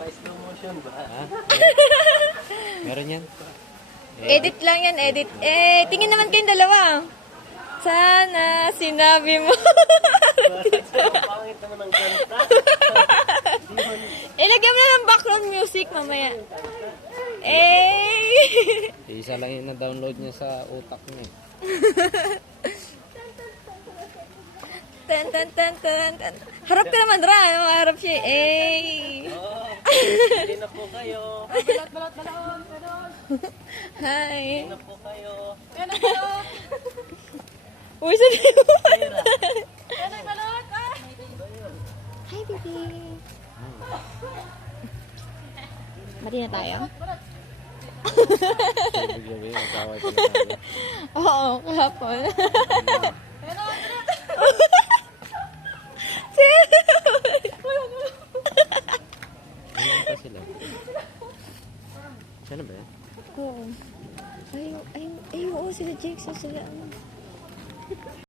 Pa-slow motion ba? Ha? Meron yan? Edit lang yan, edit. Eh, tingin naman kayong dalawa. Sana sinabi mo. Pangit naman ang kanta. Ilagyan mo na ng background music mamaya. Eh. Isa lang yung na-download niya sa utak niya. Tan tan tan tan tan. Harap ka naman, Ra. Harap siya. Eh. Hindi na po kayo. Hi. Hindi na po kayo. Uy, saan yun? Pera. Hi, baby. Mati na tayo? Ibig sabihin, magkaway ka na tayo. Oo, kahapon. Ano pa sila? Sana ba yan? Oo. Ay, oo, sila Jake. Sila ano.